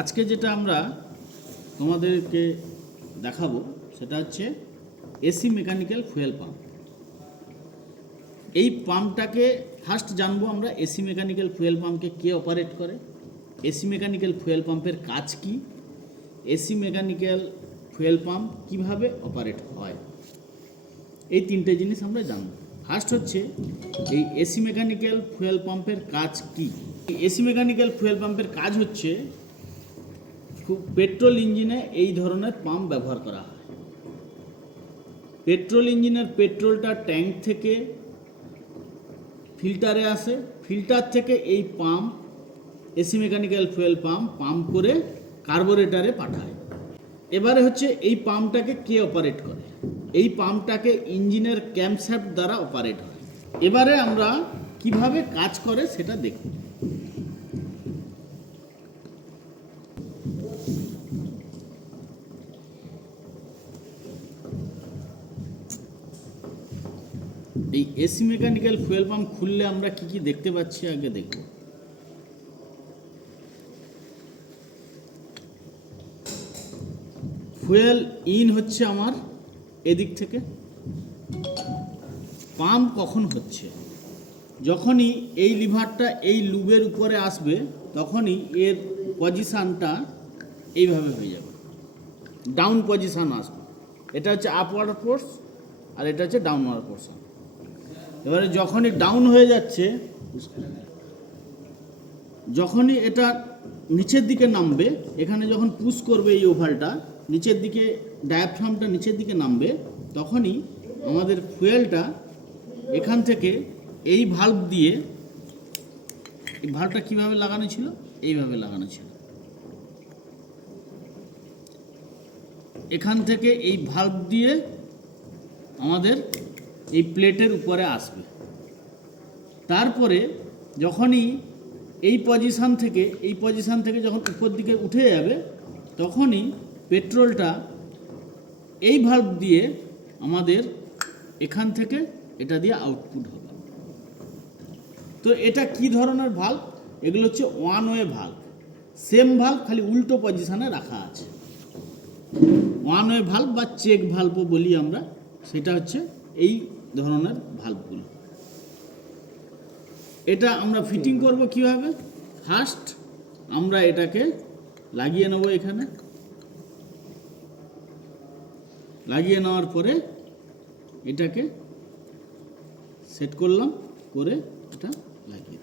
আজকে যেটা আমরা তোমাদেরকে দেখাবো সেটা হচ্ছে এসি মেকানিক্যাল ফুয়েল পাম্প। এই পাম্পটাকে ফার্স্ট জানবো আমরা, এসি মেকানিক্যাল ফুয়েল পাম্পকে কে অপারেট করে, এসি মেকানিক্যাল ফুয়েল পাম্পের কাজ কি, এসি মেকানিক্যাল ফুয়েল পাম্প কিভাবে অপারেট হয়, এই তিনটে জিনিস আমরা জানবো। ফার্স্ট হচ্ছে এই এসি মেকানিক্যাল ফুয়েল পাম্পের কাজ কি। এসি মেকানিক্যাল ফুয়েল পাম্পের কাজ হচ্ছে পেট্রোল ইঞ্জিনে এই ধরনের পাম্প ব্যবহার করা হয়। পেট্রোল ইঞ্জিনের পেট্রোলটা ট্যাঙ্ক থেকে ফিল্টারে আসে, ফিল্টার থেকে এই pump AC mechanical fuel pump করে কার্বোরেটরে পাঠায়। এবারে হচ্ছে এই পাম্পটাকে কে অপারেট করে, এই পাম্পটাকে ইঞ্জিনের ক্যাম্পশ্যাফট দ্বারা অপারেট হয়। এবারে আমরা কিভাবে কাজ করে সেটা দেখব। এই এসি মেকানিক্যাল ফুয়েল পাম্প খুললে আমরা কি কি দেখতে পাচ্ছি আগে দেখব। ফুয়েল ইন হচ্ছে আমার এদিক থেকে। পাম্প কখন হচ্ছে, যখনই এই লিভারটা এই লুবের উপরে আসবে তখনই এর পজিশানটা এইভাবে হয়ে যাবে, ডাউন পজিশান আসবে। এটা হচ্ছে আপওয়ার্ড ফোর্স আর এটা হচ্ছে ডাউনওয়ার্ড পোর্শন। এবারে যখনই ডাউন হয়ে যাচ্ছে, যখনই এটা নিচের দিকে নামবে, এখানে যখন পুশ করবে এই ওভালটা নিচের দিকে, ডায়াফ্রামটা নিচের দিকে নামবে, তখনই আমাদের ফুয়েলটা এখান থেকে এই ভাল্ব দিয়ে, এই ভাল্বটা কীভাবে লাগানো ছিল, এইভাবে লাগানো ছিল, এখান থেকে এই ভাল্ব দিয়ে আমাদের এই প্লেটের উপরে আসবে। তারপরে যখনই এই পজিশান থেকে যখন উপর দিকে উঠে যাবে, তখনই পেট্রোলটা এই ভাল্ব দিয়ে আমাদের এখান থেকে এটা দিয়ে আউটপুট হবে। তো এটা কি ধরনের ভাল্ব? এগুলো হচ্ছে one way valve, same valve, খালি উল্টো পজিশানে রাখা আছে। ওয়ান ওয়ে ভাল্ব বা চেক ভাল্বও বলি আমরা, সেটা হচ্ছে এই ধরনের ভাল্বগুলো। এটা আমরা ফিটিং করব কিভাবে? ফার্স্ট আমরা এটাকে লাগিয়ে নেব, এখানে লাগিয়ে নেওয়ার পরে এটাকে সেট করলাম, করে এটা লাগিয়ে